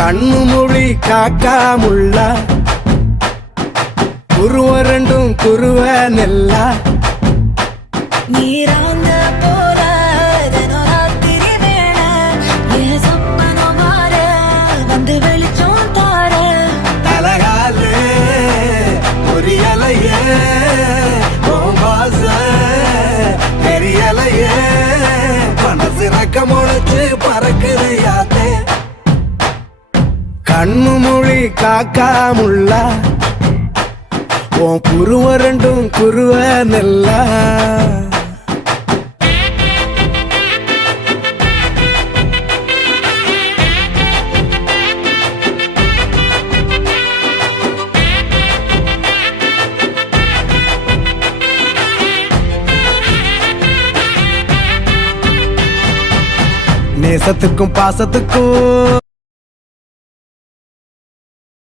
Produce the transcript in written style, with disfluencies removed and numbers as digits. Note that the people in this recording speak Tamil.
கண்ணு மொழி காக்காமுள்ள குருவ ரெண்டும் குருவ நெல்லா நீராங்க போல தினராத்திரி வேண என் சொப்பனம் மாற வந்து வெளிச்சம் தார தலகாலே பொரியலையே ஓம்பாச பெரியலையே மனசு ரக்க முளைச்சு பறக்குது யாத்தே கண்ணு மொழி காக்காமுள்ள உன் குருவ ரெண்டும் குருவ நெல்லா நேசத்துக்கும் பாசத்துக்கும்